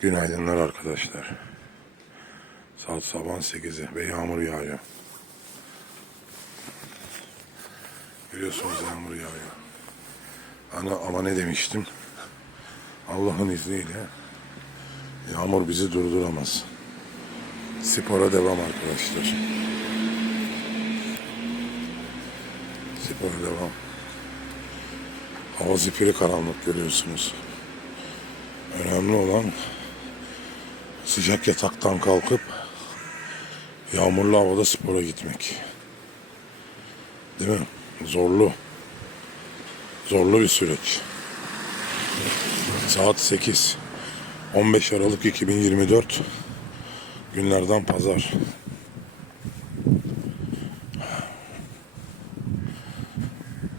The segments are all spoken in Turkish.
Günaydınlar arkadaşlar. Saat sabahın 8'i ve yağmur yağıyor. Görüyorsunuz yağmur yağıyor. Ana, ama ne demiştim? Allah'ın izniyle yağmur bizi durduramaz. Spora devam arkadaşlar. Spora devam. Hava zifiri karanlık görüyorsunuz. Önemli olan sıcak yataktan kalkıp yağmurlu havada spora gitmek. Değil mi? Zorlu. Zorlu bir süreç. Saat 8. 15 Aralık 2024 günlerden pazar.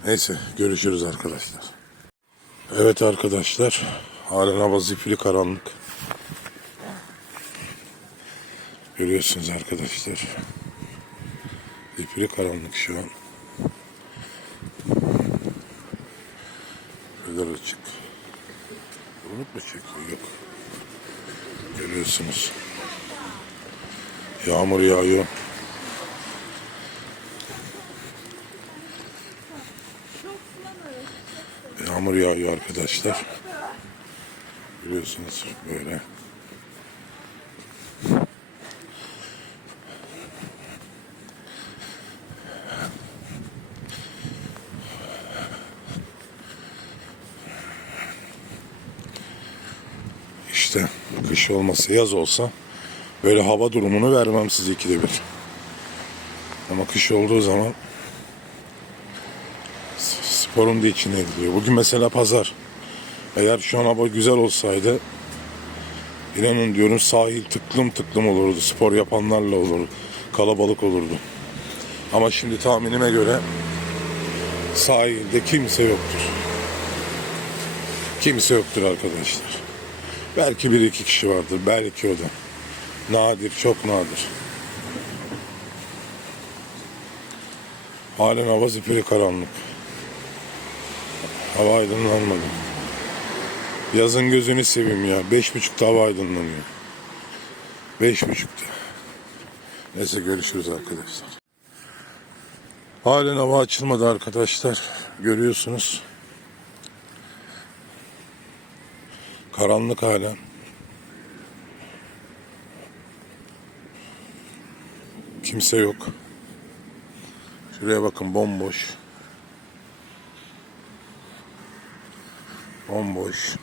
Neyse görüşürüz arkadaşlar. Evet arkadaşlar halen hava zifiri karanlık. Görüyorsunuz arkadaşlar. Zifiri karanlık şu an. Şuralar açık. Bulut mu çekiyor? Yok. Görüyorsunuz. Yağmur yağıyor. Yağmur yağıyor arkadaşlar. Görüyorsunuz böyle. İşte kış olmasa yaz olsa böyle hava durumunu vermem size ikide bir. Ama kış olduğu zaman sporun da içine ediliyor. Bugün mesela pazar. Eğer şu an hava güzel olsaydı inanın diyorum sahil tıklım tıklım olurdu. Spor yapanlarla olur. Kalabalık olurdu. Ama şimdi tahminime göre sahilde kimse yoktur. Kimse yoktur arkadaşlar. Belki bir iki kişi vardır. Belki o da. Nadir, çok nadir. Halen hava zifiri karanlık. Hava aydınlanmadı. Yazın gözünü seveyim ya. Beş buçukta hava aydınlanıyor. Beş buçukta. Neyse görüşürüz arkadaşlar. Halen hava açılmadı arkadaşlar. Görüyorsunuz. Karanlık halen. Kimse yok. Şuraya bakın bomboş. Bomboş.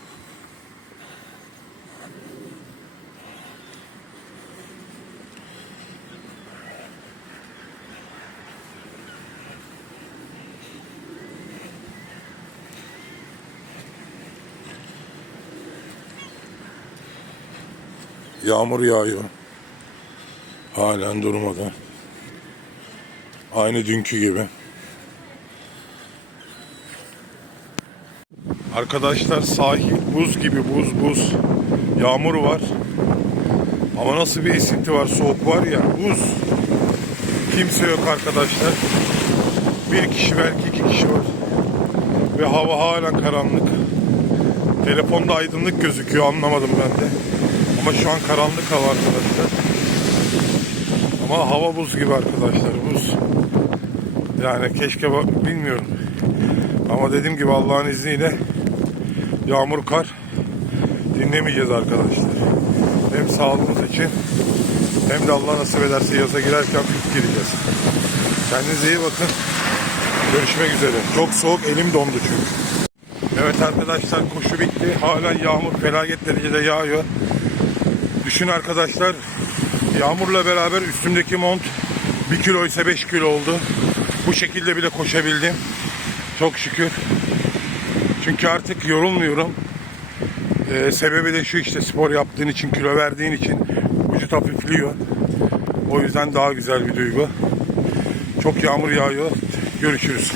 Yağmur yağıyor. Halen durmadan. Aynı dünkü gibi. Arkadaşlar sahil buz gibi buz buz. Yağmur var. Ama nasıl bir esinti var, soğuk var ya, buz. Kimse yok arkadaşlar. Bir kişi belki iki kişi var. Ve hava halen karanlık. Telefonda aydınlık gözüküyor anlamadım ben de. Ama şu an karanlık hava arkadaşlar. Ama hava buz gibi arkadaşlar buz. Yani keşke bilmiyorum. Ama dediğim gibi Allah'ın izniyle yağmur kar dinlemeyeceğiz arkadaşlar. Hem sağlığımız için hem de Allah nasip ederse yaza girerken fit gireceğiz. Kendinize iyi bakın. Görüşmek üzere. Çok soğuk elim dondu çünkü. Evet arkadaşlar koşu bitti. Hala yağmur felaket derecede yağıyor. Düşün arkadaşlar yağmurla beraber üstümdeki mont 1 kilo ise 5 kilo oldu. Bu şekilde bile koşabildim. Çok şükür. Çünkü artık yorulmuyorum. Ee, sebebi de şu işte spor yaptığın için, kilo verdiğin için vücut hafifliyor. O yüzden daha güzel bir duygu. Çok yağmur yağıyor. Görüşürüz.